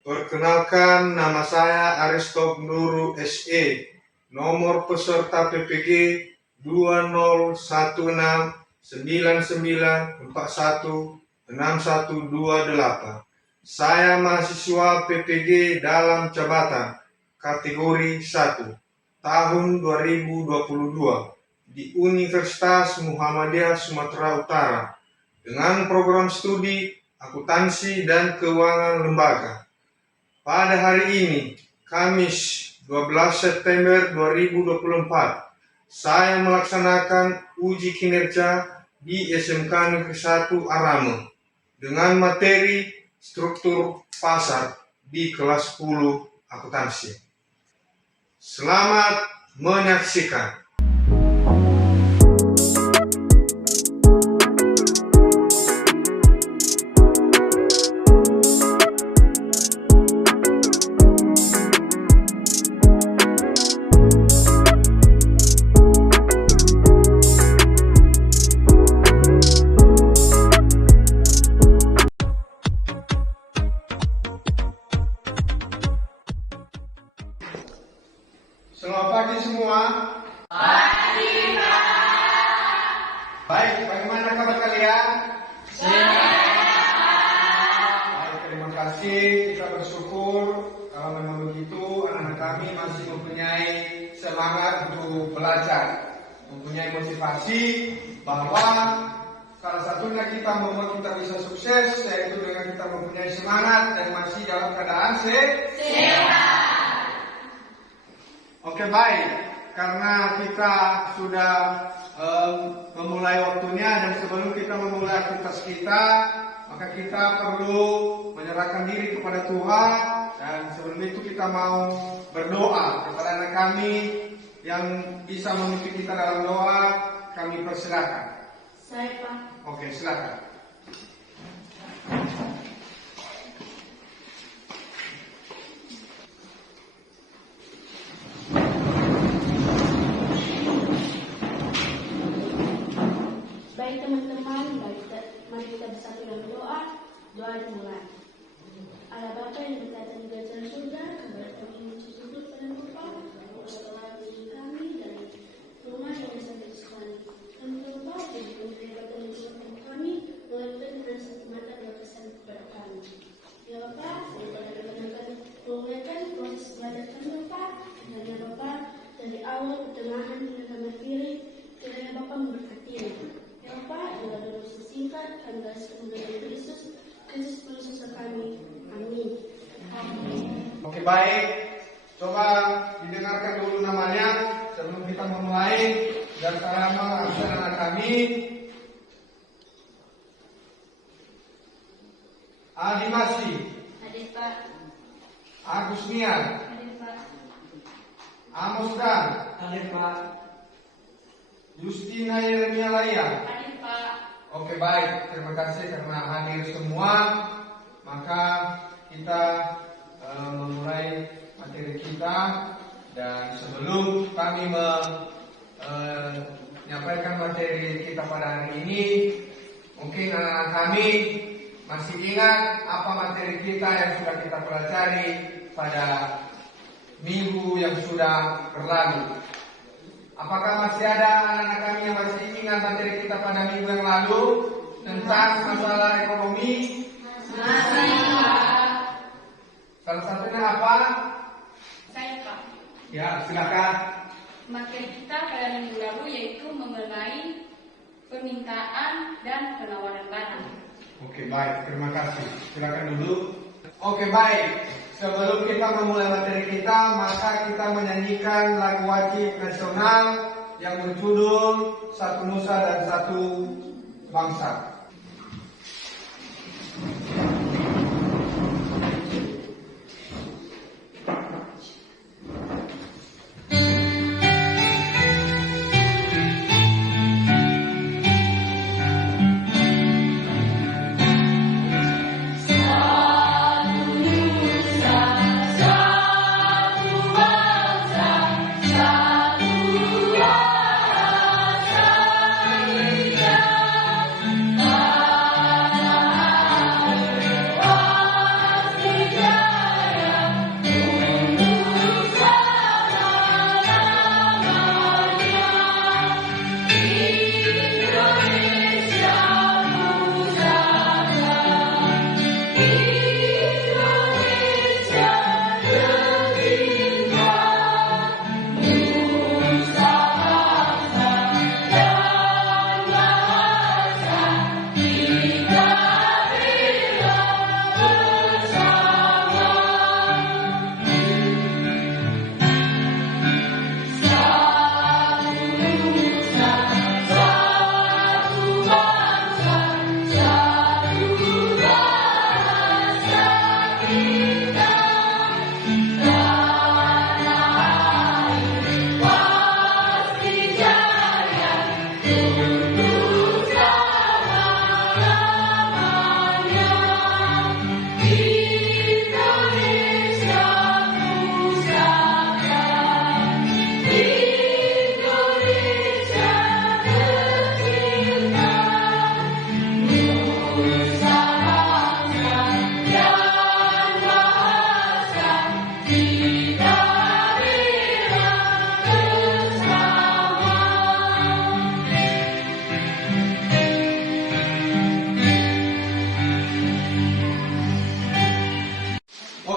Perkenalkan, nama saya Aristof Nuru SE. Nomor peserta PPG 201699416128. Saya mahasiswa PPG dalam jabatan kategori 1 tahun 2022 di Universitas Muhammadiyah Sumatera Utara dengan program studi akuntansi dan keuangan lembaga. Pada hari ini, Kamis 12 September 2024, saya melaksanakan uji kinerja di SMK Negeri 1 Arame dengan materi struktur pasar di kelas 10 akuntansi. Selamat menyaksikan. Selamat pagi semua. Pagi, Pak. Baik, bagaimana kabar kalian? Sehat. Baik, terima kasih. Kita bersyukur kalau memang begitu anak-anak kami masih mempunyai semangat untuk belajar, mempunyai motivasi bahwa salah satunya kita membuat kita bisa sukses yaitu dengan kita mempunyai semangat dan masih dalam keadaan Sehat. Oke, baik, karena kita sudah memulai waktunya dan sebelum kita memulai aktivitas kita, maka kita perlu menyerahkan diri kepada Tuhan dan sebelum itu kita mau berdoa kepada anak kami yang bisa memimpin kita dalam doa. Kami persilakan. Saya, Pak. Oke, silakan. Baik teman-teman, mari kita bersatu dalam doa. Doa dimulai. Allah Bapa yang berkata di dalam surga, kepada kami sujud pada Bapa, berdoa bagi kami dan rumah yang sampai sekali. Kami berdoa bagi kepada Tuhan kami, melakukan dengan satu mata dan pesan kepada kami. Ya Bapa, daripada mengenalkan proses belajar kami Bapa, dan ya Bapa, dari awal pertengahan hingga tamat akhir, kiranya Bapa memberkati. Ya Bapa, bila dalam sesingkat kami dalam kemuliaan Kristus penuh kami. Amin. Amin. Oke, baik. Coba didengarkan dulu namanya sebelum kita memulai. Dan saya mengabsen anak kami. Adi Masih, Hadir Pak. Agus Nian, Hadir Pak. Amos Dan, Hadir Pak. Justina Yeremia Laya. Hadir Pak. Oke, baik, terima kasih karena hadir semua. Maka kita memulai materi kita. Dan sebelum kami menyampaikan materi kita pada hari ini, mungkin anak-anak kami masih ingat apa materi kita yang sudah kita pelajari pada minggu yang sudah berlalu. Apakah masih ada anak-anak kami yang masih ingat materi kita pada minggu yang lalu tentang masalah ekonomi? Masih Pak. Salah satunya apa? Saya Pak. Ya, silakan. Materi kita pada minggu lalu yaitu mengenai permintaan dan penawaran barang. Oke, baik, terima kasih. Silakan dulu. Oke, baik. Sebelum kita memulai materi kita, maka kita menyanyikan lagu wajib nasional yang berjudul Satu Nusa dan Satu Bangsa. Satu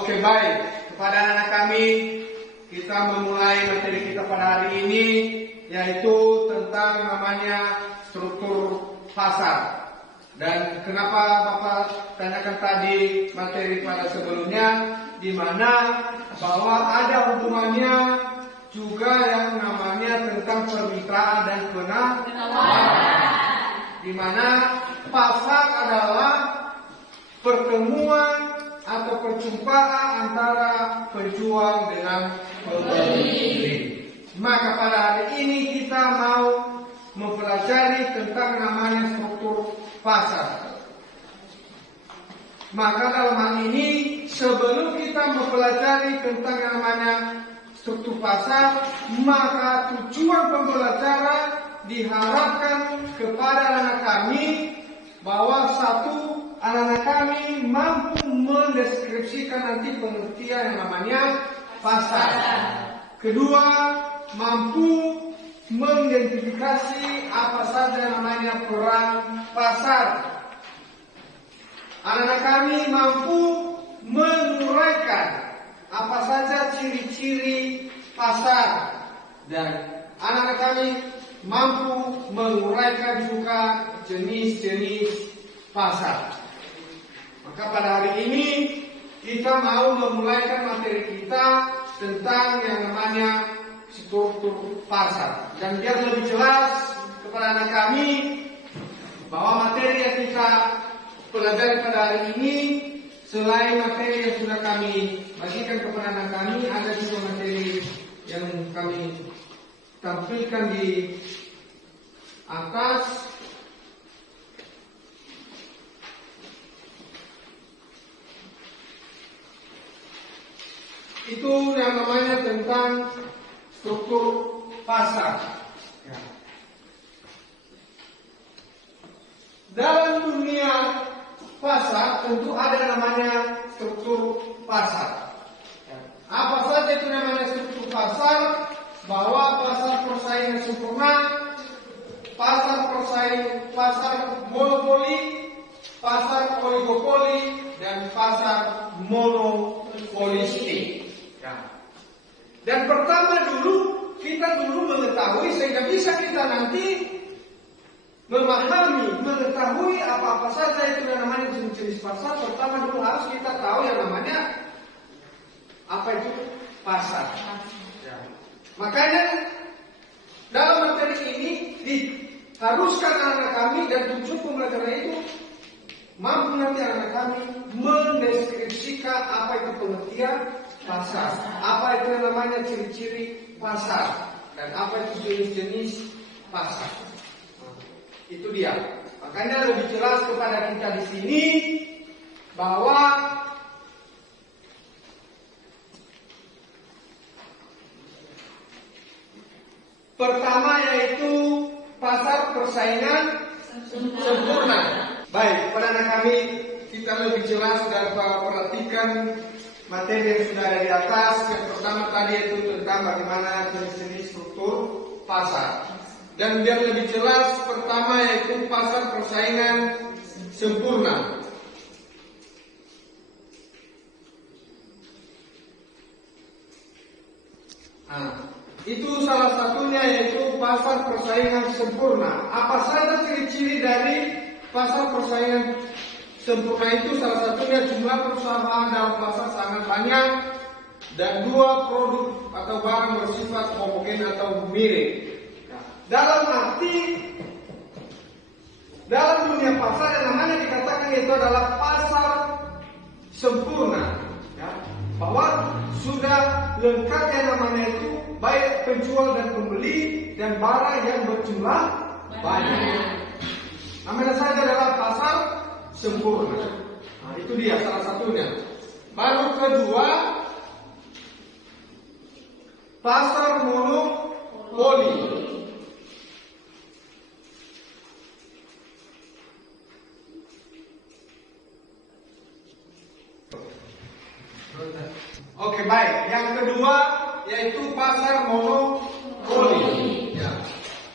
Oke, baik. Kepada anak-anak kami, kita memulai materi kita pada hari ini, yaitu tentang namanya struktur pasar. Dan kenapa Bapak tanyakan tadi materi pada sebelumnya, di mana bahwa ada hubungannya juga yang namanya tentang permitraan dan penawaran. Di mana pasar adalah pertemuan atau perjumpaan antara penjual dengan pembeli. Maka pada hari ini kita mau mempelajari tentang namanya struktur pasar. Maka dalam hal ini sebelum kita mempelajari tentang yang namanya struktur pasar, maka tujuan pembelajaran diharapkan kepada anak kami bahwa satu, anak-anak kami mampu mendeskripsikan nanti pengertian yang namanya pasar. Kedua, mampu mengidentifikasi apa saja yang namanya peran pasar. Anak-anak kami mampu menguraikan apa saja ciri-ciri pasar, dan anak-anak kami mampu menguraikan juga jenis-jenis pasar. Maka pada hari ini kita mau memulaikan materi kita tentang yang namanya struktur pasar. Dan biar lebih jelas kepada anak kami bahwa materi yang kita pelajari pada hari ini, selain materi yang sudah kami bagikan kepada anak kami, ada juga materi yang kami tampilkan di atas. Itu yang namanya tentang struktur pasar. Ya. Dalam dunia pasar tentu ada namanya struktur pasar. Ya. Apa saja itu namanya struktur pasar? Bahwa pasar persaingan sempurna, pasar monopoli, pasar oligopoli, dan pasar monopolistik. Ya. Dan pertama kita mengetahui sehingga bisa kita nanti mengetahui apa-apa saja itu yang namanya jenis pasar. Pertama dulu harus kita tahu yang namanya apa itu pasar. Ya. Makanya dalam materi ini diharuskan anak kami, dan tujuan pembelajaran itu mampu nanti anak kami mendeskripsikan apa itu pengertian pasar, apa itu yang namanya ciri-ciri pasar, dan apa itu jenis-jenis pasar. Itu dia. Makanya lebih jelas kepada kita di sini bahwa pertama yaitu pasar persaingan sempurna. Baik, pada anak kami kita lebih jelas dan perhatikan materi yang sudah ada di atas. Yang pertama tadi itu tentang bagaimana jenis-jenis struktur pasar. Dan biar lebih jelas, pertama yaitu pasar persaingan sempurna. Itu salah satunya yaitu pasar persaingan sempurna. Apa saja ciri-ciri dari pasar persaingan sempurna itu? Salah satunya jumlah perusahaan dalam pasar sangat banyak, dan dua produk atau barang bersifat homogen atau mirip. Dalam dunia pasar yang namanya dikatakan itu adalah pasar sempurna, ya, bahwa sudah lengkap yang namanya itu baik penjual dan pembeli dan barang yang berjumlah banyak. Namanya saja adalah pasar sempurna. Nah, itu dia salah satunya. Baru kedua, pasar monopoli. Oke, baik. Yang kedua yaitu pasar monopoli. Ya.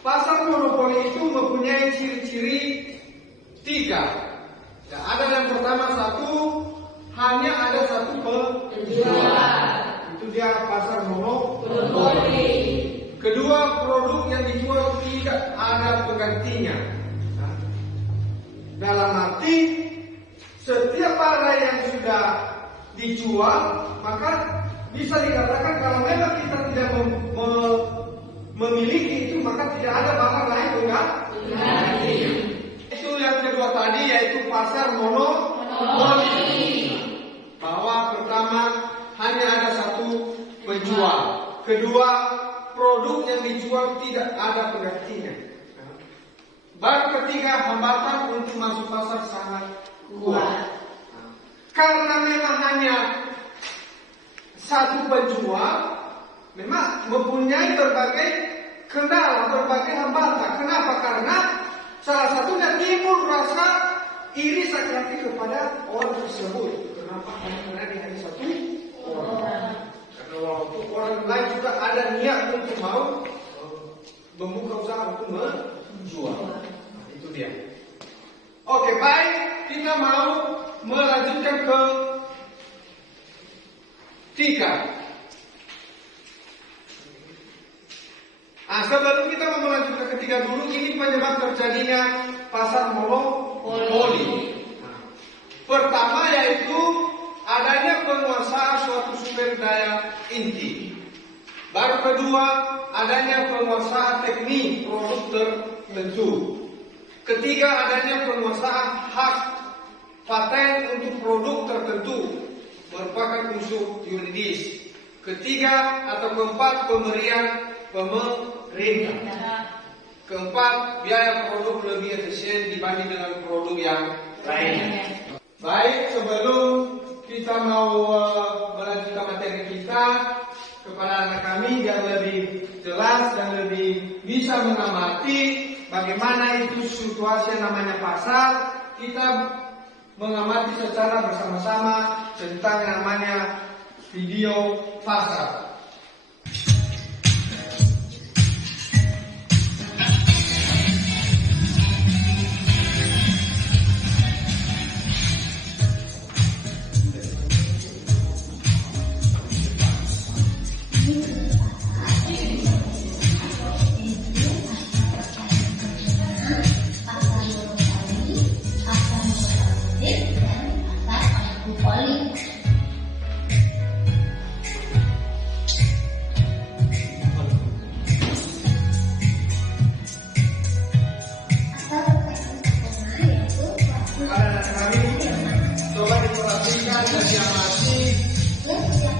Pasar monopoli itu mempunyai ciri-ciri 3. Ya, ada yang pertama, hanya ada satu Itu dia pasar monopoli. Kedua, produk yang dijual tidak ada penggantinya. Dalam arti setiap barang yang sudah dijual, maka bisa dikatakan kalau memang kita tidak memiliki itu, maka tidak ada barang lain pengganti. Itu yang kedua tadi, yaitu pasar monopoli. Bahwa pertama hanya ada satu penjual. Kedua, produk yang dijual tidak ada penggantinya. Baru ketiga, hambatan untuk masuk pasar sangat kuat. Karena memang hanya satu penjual, memang mempunyai berbagai kendala, berbagai hambatan. Kenapa? Karena salah satunya timbul rasa iri sakit hati kepada orang tersebut. Kenapa hanya satu orang? Karena walaupun orang lain juga ada niat untuk mau membuka usaha untuk menjual. Itu dia. Oke, baik, kita mau melanjutkan ke 3. Sebelum kita mau melanjutkan ke 3 dulu, ini penyebab terjadinya pasar monopoli. Pertama yaitu adanya penguasaan suatu sumber daya inti. Baru kedua, adanya penguasaan teknik produk tertentu. Ketiga, adanya penguasaan hak paten untuk produk tertentu merupakan unsur yuridis. Ketiga atau keempat, pemberian pemerintah. Keempat, biaya produk lebih efisien dibanding dengan produk yang lainnya. Baik, sebelum kita mau melanjutkan materi kita kepada anak kami biar lebih jelas dan lebih bisa mengamati bagaimana itu situasi yang namanya pasar, kita mengamati secara bersama-sama tentang yang namanya video pasar.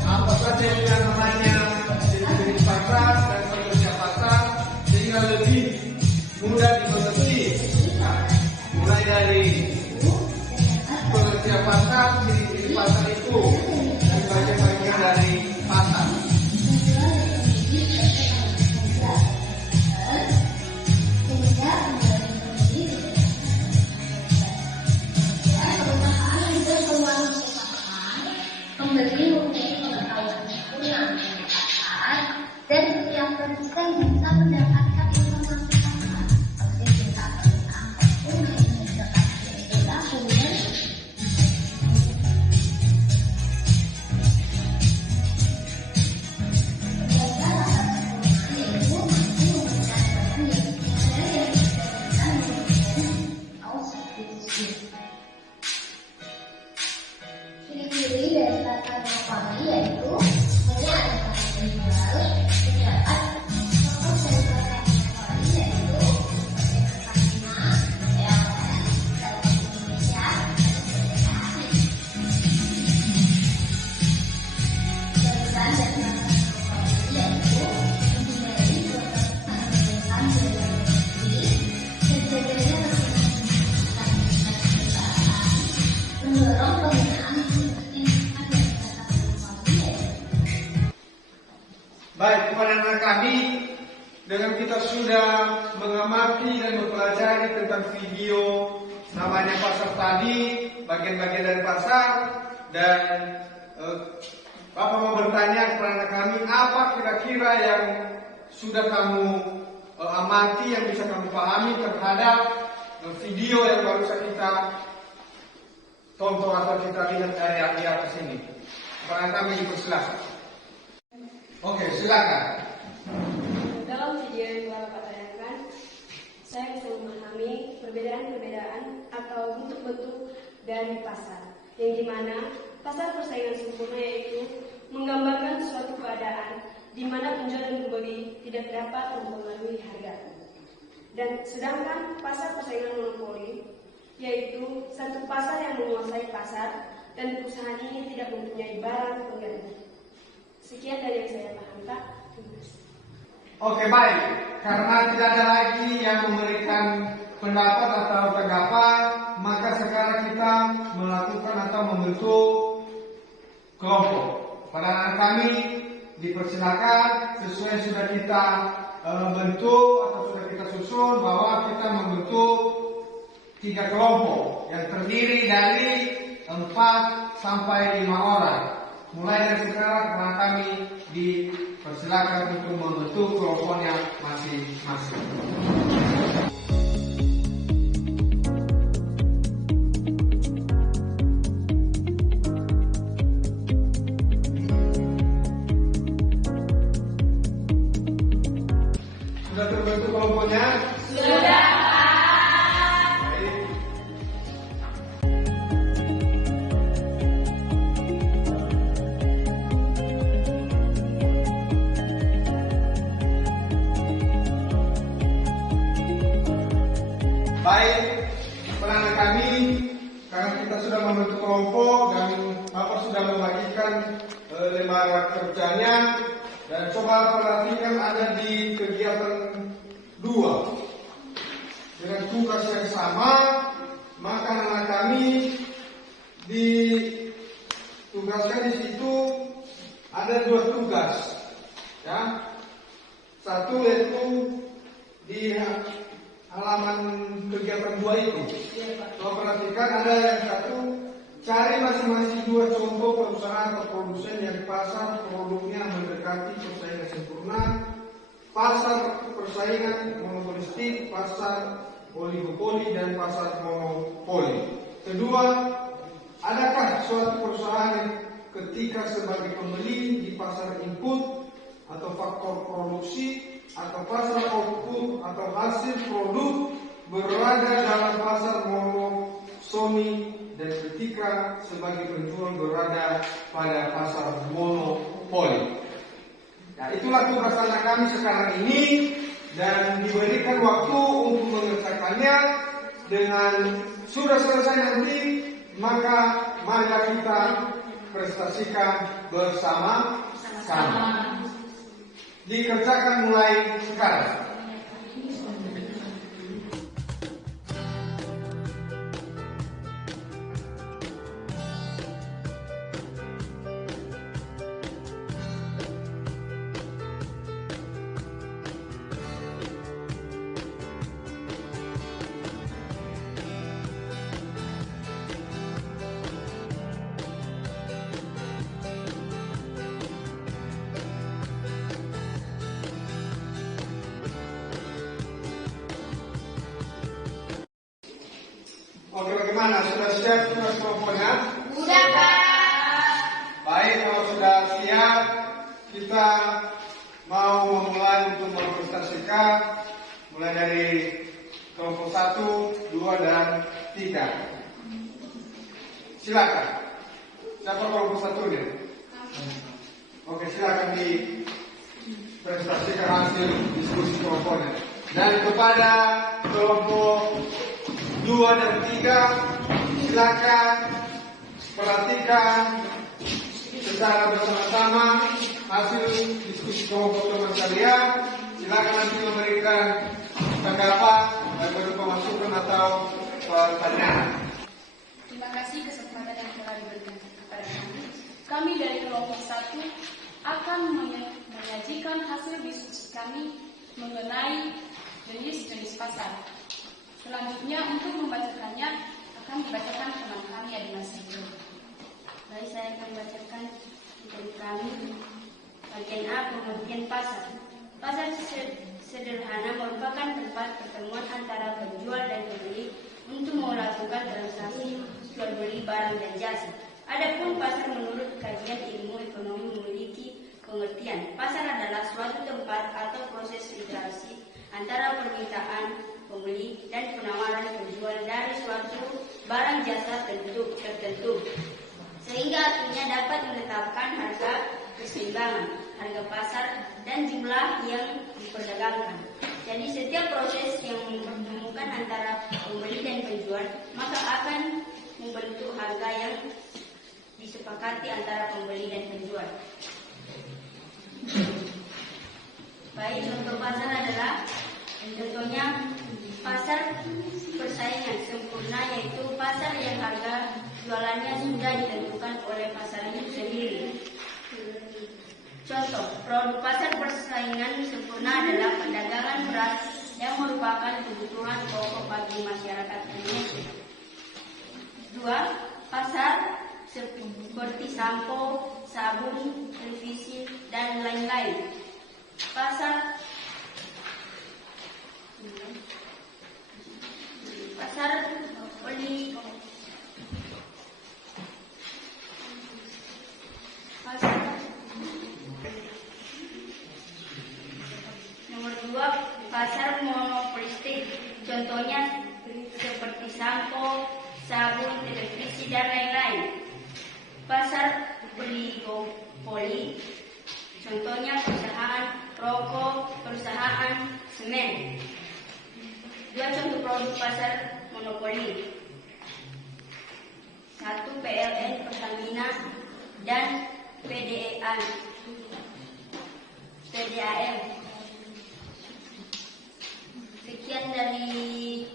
Apa saja yang namanya jenis pasar dan pengerja pasar sehingga lebih mudah dimengerti. Mulai dari pengerja pasar, ciri-ciri pasar itu dan bagian-bagian dari pasar. Pembeli mempunyai pengetahuan yang pasar dan setiap peserta bisa mendapatkan informasi pasar seperti kita tentang pengguna yang dilakukan. Ciri-ciri dari pasar monopoli yaitu hanya ada satu penjual, terdapat contoh dari pasar monopoli yaitu Pertamina, PLN, Telkom Indonesia, dan dari pasar monopoli yaitu menghindari penguasaan biaya negeri, terjadinya mendorong penggunaan Baik, kepada anak kami, dengan kita sudah mengamati dan mempelajari tentang video namanya pasar tadi, bagian-bagian dari pasar, dan Bapak mau bertanya kepada anak kami, apa kira-kira yang sudah kamu amati, yang bisa kamu pahami terhadap video yang baru saja kita tonton atau kita lihat dari atas ini. Para kami dipersilakan. Oke, silakan. Dalam video yang telah Bapak tayangkan, saya bisa memahami perbedaan-perbedaan atau bentuk-bentuk dari pasar, yang dimana pasar persaingan sempurna yaitu menggambarkan suatu keadaan di mana penjual dan pembeli tidak dapat mempengaruhi harga. Dan sedangkan pasar persaingan monopoli yaitu satu pasar yang menguasai pasar dan perusahaan ini tidak mempunyai barang pengganti. Sekian dari yang saya paham, Pak. Oke, baik. Karena tidak ada lagi yang memberikan pendapat atau tanggapan, maka sekarang kita melakukan atau membentuk kelompok. Pada anak kami dipersilakan sesuai yang sudah kita bentuk atau sudah kita susun bahwa kita membentuk 3 kelompok yang terdiri dari 4 sampai 5 orang. Mulai dari sekarang anak kami dipersilakan untuk membentuk kelompoknya masing-masing. Sudah terbentuk kelompoknya? Sudah. Baik, peran kami karena kita sudah membentuk kelompok dan Bapak sudah membagikan lembar kerjanya dan coba perhatikan ada di kegiatan 2 dengan tugas yang sama, maka anak kami ditugaskan di situ ada 2 tugas, ya. Satu yaitu di halaman kegiatan 2 itu. Coba perhatikan ada yang satu, cari masing-masing 2 contoh perusahaan atau produsen yang pasar produknya mendekati persaingan sempurna, pasar persaingan monopolistik, pasar oligopoli dan pasar monopoli. Kedua, adakah suatu perusahaan yang ketika sebagai pembeli di pasar input atau faktor produksi atau pasar output atau hasil produk berada dalam pasar monosomi dan ketika sebagai penjual berada pada pasar monopoli. Nah, itulah tugas anak kami sekarang ini dan diberikan waktu untuk mengerjakannya. Dengan sudah selesai nanti, maka marilah kita prestasikan bersama-sama. Dikerjakan mulai sekarang. Oke, bagaimana? Sudah siap tugas kelompoknya? Udah, Pak. Baik, kalau sudah siap, kita mau memulai untuk mempresentasikan mulai dari kelompok 1, 2, dan 3. Silakan. Siapa kelompok 1 ini? Oke, silakan dipresentasikan hasil diskusi kelompoknya. Dan kepada kelompok 2 dan 3, silakan perhatikan secara bersama-sama hasil diskusi kelompok teman kalian. Silakan nanti memberikan tanggapan dan berupa masukan atau pertanyaan. Terima kasih kesempatan yang telah diberikan kepada kami. Kami dari kelompok 1 akan menyajikan hasil diskusi kami mengenai jenis-jenis pasar. Selanjutnya untuk membacakannya akan dibacakan teman kami Adi Masito. Baik, saya akan membacakan dari kami bagian A, pengertian pasar. Pasar sederhana merupakan tempat pertemuan antara penjual dan pembeli untuk melakukan transaksi jual beli barang dan jasa. Adapun pasar menurut kajian ilmu ekonomi memiliki pengertian. Pasar adalah suatu tempat atau proses interaksi antara permintaan pembeli dan penawaran penjual dari suatu barang jasa tertentu, sehingga akhirnya dapat menetapkan harga keseimbangan, harga pasar, dan jumlah yang diperdagangkan. Jadi setiap proses yang mempertemukan antara pembeli dan penjual maka akan membentuk harga yang disepakati antara pembeli dan penjual. Baik, contoh pasar adalah contohnya pasar persaingan sempurna, yaitu pasar yang harga jualannya sudah ditentukan oleh pasar itu sendiri. Contoh, produk pasar persaingan sempurna adalah perdagangan beras yang merupakan kebutuhan pokok bagi masyarakat Indonesia. 2. Pasar seperti sampo, sabun, televisi, dan lain-lain. Pasar oli, nomor 2, pasar monopolistik. Contohnya seperti sampo, sabun, televisi, dan lain-lain. Pasar oligopoli. Contohnya perusahaan rokok, perusahaan semen. 2 contoh produk pasar monopoli. 1. PLN, Pertamina, dan PDAM. Sekian dari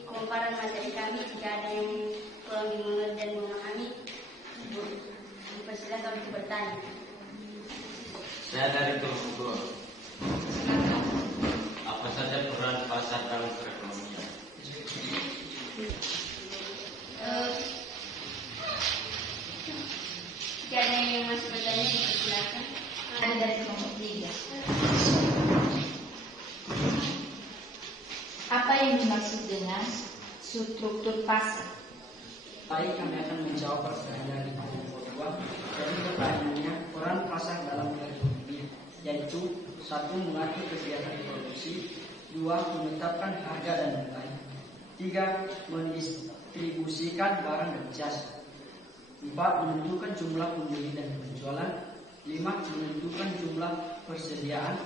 kumparan materi kami. Jika ada yang kurang dimengerti dan memahami, dipersilakan untuk bertanya. Saya dari kelompok 2. Apa saja peran pasar dalam perekonomian? Jika ada yang masih bertanya, dipersilakan. Ada dari kelompok 3. Apa yang dimaksud dengan struktur pasar? Baik, kami akan menjawab pertanyaan dari kelompok 2. Jadi pertanyaannya, peran pasar dalam perekonomian, yaitu 1. Mengatur kegiatan produksi, 2. Menetapkan harga dan nilai, 3. Mendistribusikan barang dan jasa, 4. Menentukan jumlah pembeli dan penjualan, 5. Menentukan jumlah persediaan,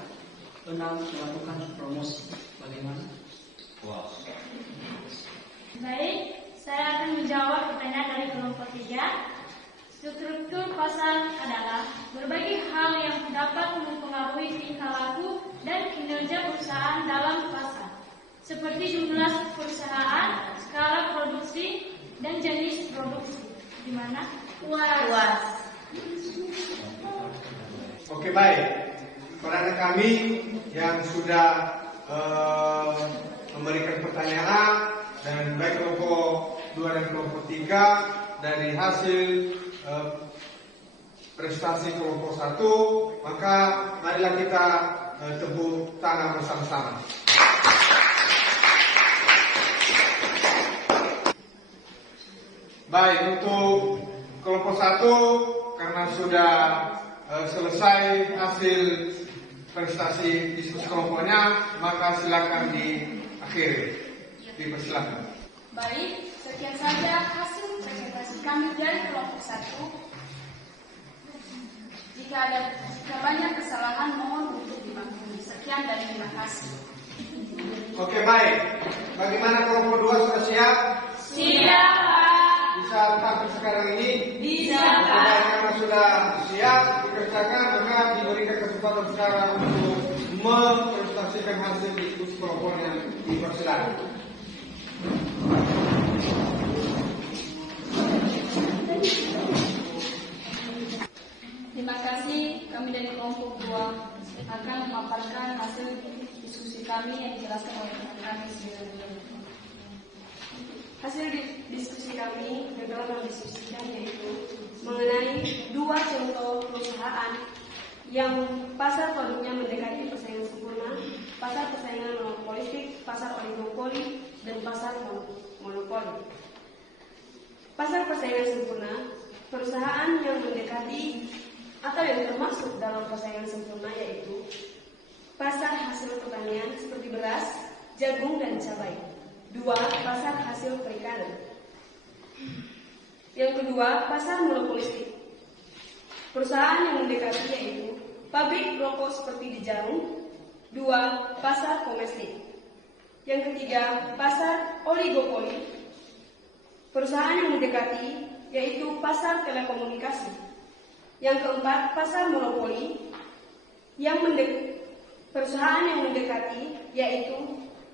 6. Melakukan promosi. Bagaimana? Wow. Baik, saya akan menjawab pertanyaan dari kelompok 3. Struktur pasar adalah berbagai hal yang dapat mempengaruhi tingkah laku dan kinerja perusahaan dalam pasar, seperti jumlah perusahaan, skala produksi, dan jenis produksi. Di mana? Luas. Oke, baik. Kepada kami yang sudah memberikan pertanyaan, dan baik kelompok 2 dan kelompok 3 dari hasil prestasi kelompok 1, maka marilah kita tepuk tangan bersama-sama. Baik, untuk kelompok 1 karena sudah selesai hasil prestasi diskusi kelompoknya, maka silakan diakhiri. Dipersilakan. Baik, sekian saja hasil presentasi kami dari kelompok 1. Jika ada banyak kesalahan, mohon untuk dimaklumi. Sekian dan terima kasih. Oke, baik. Bagaimana kelompok 2 sudah siap? Siap. Bisa tampil sekarang ini? Bisa, Oke, Pak. baik. Karena sudah siap dikerjakan, maka diberikan kesempatan sekarang untuk mempresentasikan hasil diskusi kelompoknya. Dipersilakan. Terima kasih. Kami dari kelompok 2 akan memaparkan hasil diskusi kami yang dijelaskan oleh kami sebelumnya. Hasil diskusi kami gagal mendiskusikan yaitu mengenai 2 contoh perusahaan yang pasar produknya mendekati persaingan sempurna, pasar persaingan monopolistik, pasar oligopoli, dan pasar monopoli. Pasar persaingan sempurna perusahaan yang mendekati atau yang termasuk dalam persaingan sempurna yaitu pasar hasil pertanian seperti beras, jagung, dan cabai. 2. Pasar hasil perikanan. Yang kedua, pasar monopolistik. Perusahaan yang mendekati yaitu pabrik rokok seperti di Jarum. 2. Pasar komestik. Yang ketiga, pasar oligopoli. Perusahaan yang mendekati yaitu pasar telekomunikasi. Yang keempat, pasar monopoli. Perusahaan yang mendekati yaitu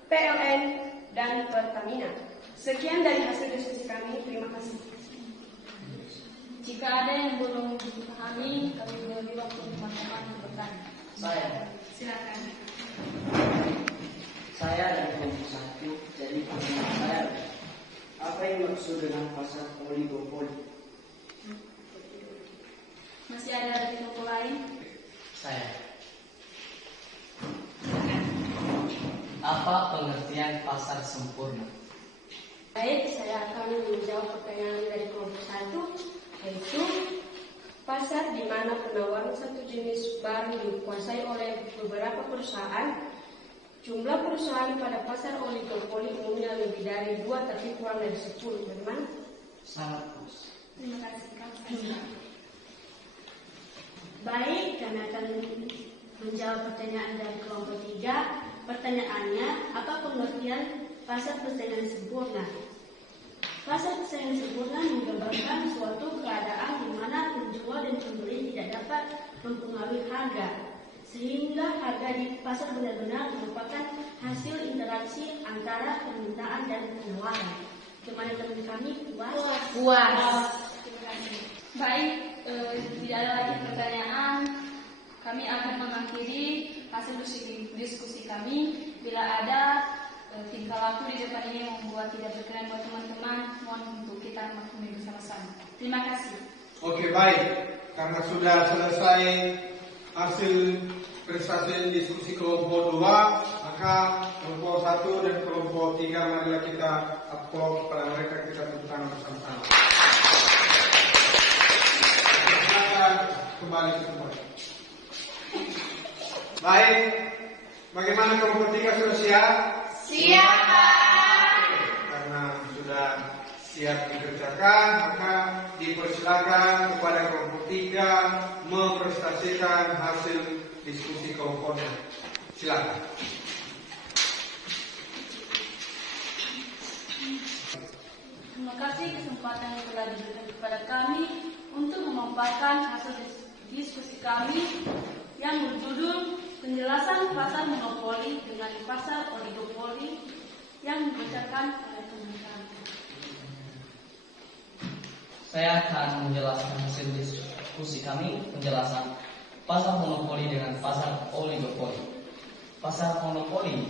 PLN dan Pertamina. Sekian dari hasil diskusi kami. Terima kasih. Jika ada yang belum dipahami, kami beri waktu teman-teman untuk bertanya. Silakan. Saya dari kelompok 1, jadi pertanyaan saya, apa yang maksud dengan pasar oligopoli? Masih ada dari kelompok lain? Saya. Apa pengertian pasar sempurna? Baik, saya akan menjawab pertanyaan dari kelompok 1, yaitu pasar di mana penawaran satu jenis barang dikuasai oleh beberapa perusahaan. Jumlah perusahaan pada pasar oligopoli umumnya lebih dari 2 tapi kurang dari 10. Bagaimana? Sangat bagus. Terima kasih. Baik, kami akan menjawab pertanyaan dari kelompok 3. Pertanyaannya, apa pengertian pasar persaingan sempurna? Pasar persaingan sempurna menggambarkan suatu keadaan di mana penjual dan pembeli tidak dapat mempengaruhi harga, sehingga harga di pasar benar-benar merupakan hasil interaksi antara permintaan dan penawaran. Bagaimana teman kami? Puas. Terima kasih. Baik, tidak ada lagi pertanyaan. Kami akan mengakhiri hasil diskusi kami. Bila ada tingkah laku di depan ini membuat tidak berkenan buat teman-teman, mohon untuk kita maklumi bersama-sama. Terima kasih. Oke, baik. Karena sudah selesai hasil prestasi diskusi kelompok 2, maka kelompok 1 dan kelompok 3 marilah kita upload kepada mereka, kita tepuk tangan bersama-sama. Kita kembali ke tempat. Baik, bagaimana kelompok 3 sudah siap? Siap, Pak. Karena sudah siap dikerjakan, maka dipersilakan kepada kelompok 3 mempresentasikan hasil diskusi kelompoknya. Silakan. Terima kasih kesempatan yang telah diberikan kepada kami untuk memaparkan hasil diskusi kami yang berjudul penjelasan pasar monopoli dengan pasar oligopoli yang dibacakan oleh teman kami. Saya akan menjelaskan hasil diskusi kami, penjelasan pasar monopoli dengan pasar oligopoli. Pasar monopoli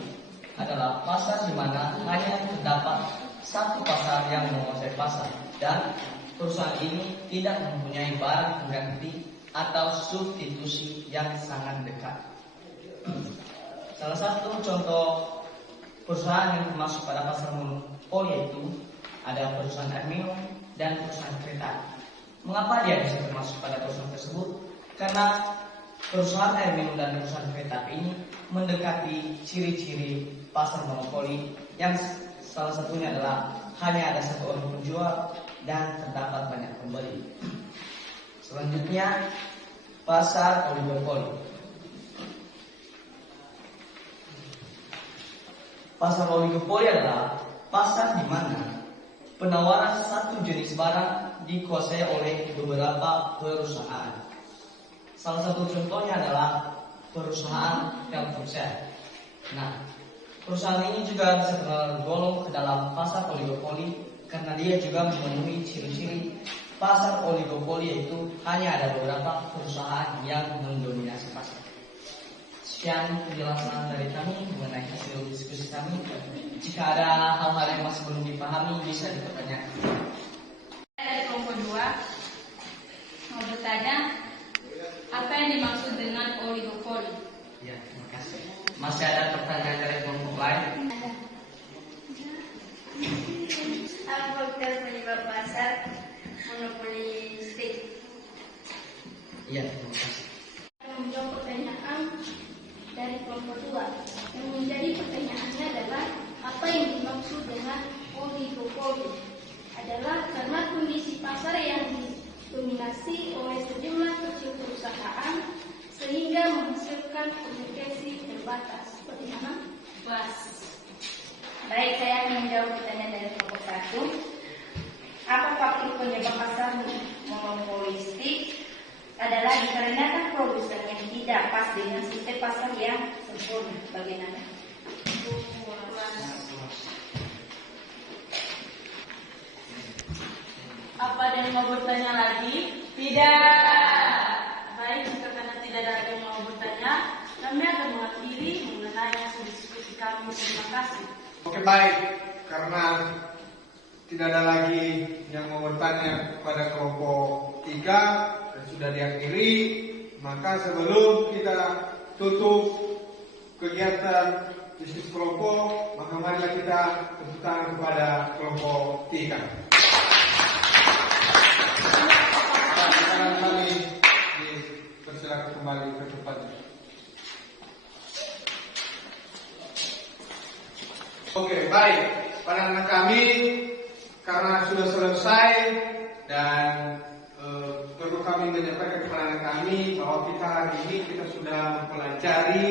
adalah pasar di mana hanya terdapat satu pasar yang menguasai pasar dan perusahaan ini tidak mempunyai barang pengganti atau substitusi yang sangat dekat. Salah satu contoh perusahaan yang masuk pada pasar monopoli yaitu ada perusahaan air minum dan perusahaan kereta. Mengapa dia bisa termasuk pada perusahaan tersebut? Karena perusahaan air minum dan perusahaan kereta ini mendekati ciri-ciri pasar monopoli yang salah satunya adalah hanya ada satu orang penjual dan terdapat banyak pembeli. Selanjutnya, pasar oligopoli. Pasar oligopoli adalah pasar di mana penawaran satu jenis barang dikuasai oleh beberapa perusahaan. Salah satu contohnya adalah perusahaan Telkomsel. Nah, perusahaan ini juga bisa tergolong ke dalam pasar oligopoli karena dia juga memenuhi ciri-ciri pasar oligopoli, yaitu hanya ada beberapa perusahaan yang mendominasi pasar. Sekian penjelasan dari kami mengenai hasil diskusi kami. Jika ada hal-hal yang masih belum dipahami, bisa dipertanyakan. Dari kelompok 2 mau bertanya, apa yang dimaksud dengan oligopoli? Ya, terima kasih. Masih ada pertanyaan dari kelompok lain? Apa faktor penyebab pasar monopolistik kelompok 2. Yang menjadi pertanyaannya adalah apa yang dimaksud dengan oligopoli? Adalah karena kondisi pasar yang didominasi oleh sejumlah kecil perusahaan sehingga menghasilkan kompetisi terbatas. Seperti mana? Bas. Baik, saya akan menjawab pertanyaan dari kelompok 1. Apa faktor penyebab pasar monopolistik? Adalah dikarenakan produsen yang tidak pas dengan sistem pasar yang sempurna. Bagaimana? Apa ada yang mau bertanya lagi? Tidak. Baik, jika karena tidak ada lagi yang mau bertanya, kami akan mengakhiri mengenai hasil diskusi kami. Terima kasih. Oke, baik. Karena tidak ada lagi yang mau bertanya kepada kelompok 3 dan sudah diakhiri, maka sebelum kita tutup kegiatan diskusi kelompok, maka marilah kita tepuk tangan kepada kelompok 3. Sekarang kami dipersilakan kembali ke tempatnya. Oke, baik. Pandangan kami karena sudah selesai dan perlu kami menyampaikan kepada kami bahwa kita hari ini kita sudah mempelajari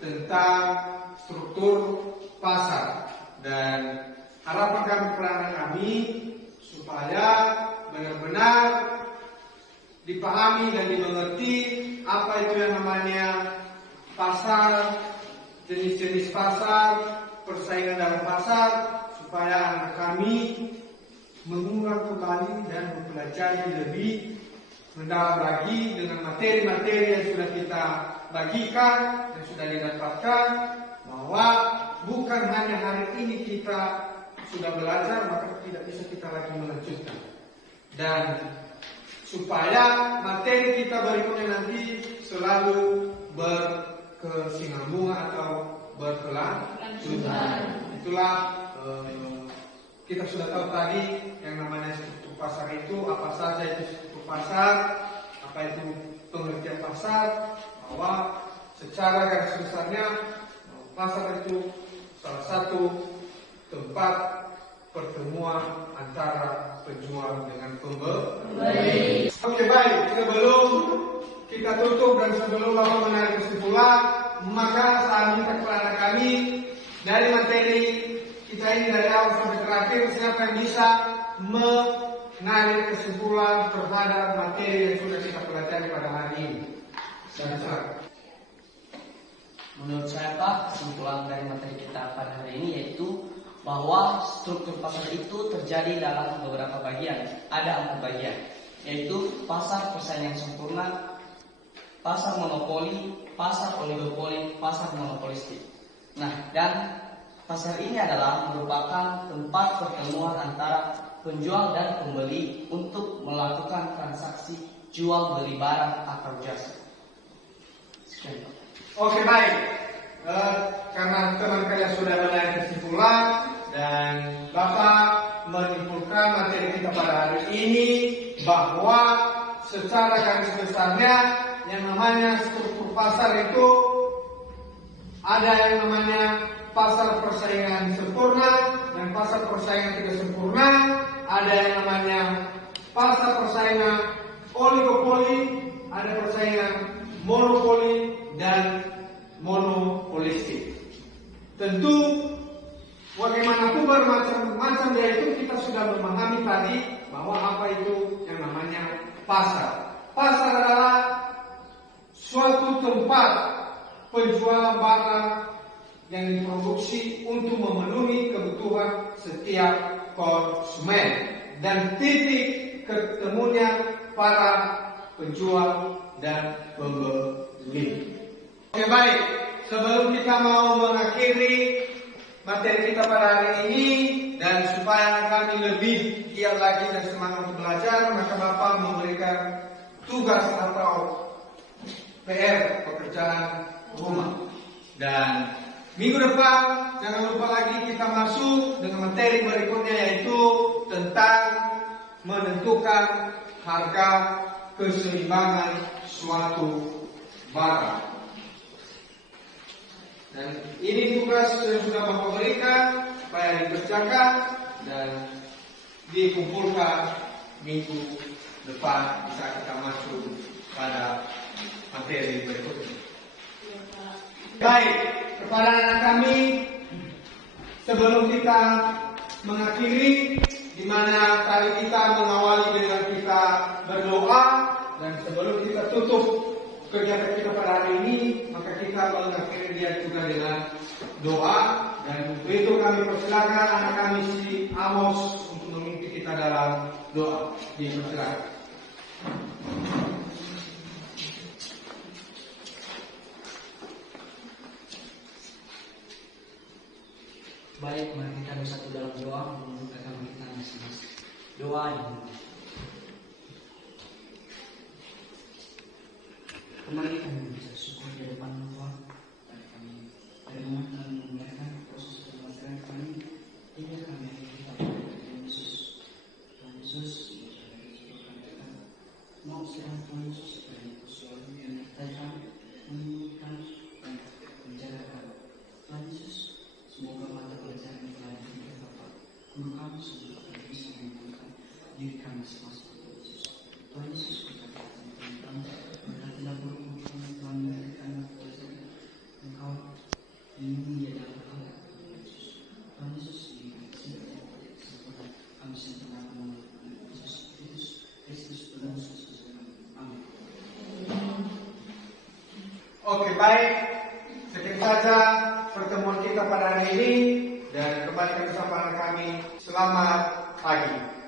tentang struktur pasar dan harapan kami kepada kami supaya benar-benar dipahami dan dimengerti apa itu yang namanya pasar, jenis-jenis pasar, persaingan dalam pasar, supaya anak kami mengulang kembali dan mempelajari lebih mendalam lagi dengan materi-materi yang sudah kita bagikan dan sudah didapatkan, bahwa bukan hanya hari ini kita sudah belajar maka tidak bisa kita lagi melanjutkan, dan supaya materi kita berikutnya nanti selalu berkesinambungan atau berkelanjutan. Itulah kita sudah tahu tadi yang namanya struktur pasar itu apa saja itu struktur pasar, apa itu pengertian pasar, bahwa secara garis besarnya pasar itu salah satu tempat pertemuan antara penjual dengan pembeli. Oke, baik, sebelum kita tutup dan sebelum Bapak menarik kesimpulan, maka saya minta kepada kami dari materi kita ini dari awal sampai terakhir, siapa yang bisa menarik kesimpulan terhadap materi yang sudah kita pelajari pada hari ini? Menurut saya Pak, kesimpulan dari materi kita pada hari ini yaitu bahwa struktur pasar itu terjadi dalam beberapa bagian. Ada 4 bagian, yaitu pasar persaingan sempurna, pasar monopoli, pasar oligopoli, pasar monopolistik. Nah, dan pasar ini adalah merupakan tempat pertemuan antara penjual dan pembeli untuk melakukan transaksi jual beli barang atau jasa. Sekian, Pak. Oke, baik. Karena teman kalian sudah menarik kesimpulan dan Bapak menyimpulkan materi kita pada hari ini bahwa secara garis besarnya yang namanya struktur pasar itu ada yang namanya pasar persaingan sempurna dan pasar persaingan tidak sempurna, ada yang namanya pasar persaingan oligopoli, ada persaingan monopoli dan monopolistik. Tentu bagaimanapun bermacam-macam yaitu kita sudah memahami tadi bahwa apa itu yang namanya pasar. Pasar adalah suatu tempat penjualan barang yang diproduksi untuk memenuhi kebutuhan setiap konsumen dan titik ketemunya para penjual dan pembeli. Oke, baik. Sebelum kita mau mengakhiri materi kita pada hari ini dan supaya kami lebih giat lagi dan semangat untuk belajar, maka Bapak memberikan tugas atau PR, pekerjaan rumah. Dan minggu depan jangan lupa lagi kita masuk dengan materi berikutnya, yaitu tentang menentukan harga keseimbangan suatu barang. Dan ini tugas yang sudah Bapak berikan supaya dikerjakan dan dikumpulkan minggu depan bisa kita masuk pada materi berikutnya. Baik, kepada anak kami, sebelum kita mengakhiri, di mana tadi kita mengawali dengan kita berdoa, dan sebelum kita tutup kegiatan kita pada hari ini, maka kita mengakhiri dia juga dengan doa. Dan itu kami persilakan anak kami si Amos untuk memimpin kita dalam doa. Dipersilakan. Baik, mari kita bersatu dalam doa membukakan kita masing-masing. Doa yang kembali kami bisa syukur di depan Tuhan. Kami berdoa dan membiarkan proses pembelajaran kami hingga kami kita Tuhan Yesus. Tuhan Yesus mau serang Tuhan Yesus dan selalu menyertai menunjukkan dan menjaga Tuhan Yesus. Semoga mata pelajaran yang telah diberikan Bapak guru kami semoga kami bisa menggunakan diri kami masing-masing Tuhan Yesus. Tuhan Yesus kita berkata berkatilah guru Tuhan memberikan pelajaran Engkau lindungi dia dalam hal Tuhan Yesus. Tuhan Yesus sempurna kami sempurna melalui Yesus Kristus dalam Yesus. Amin. Oke, baik. Sekian saja pertemuan kita pada hari ini, dan kembali ke kesempatan kami. Selamat pagi.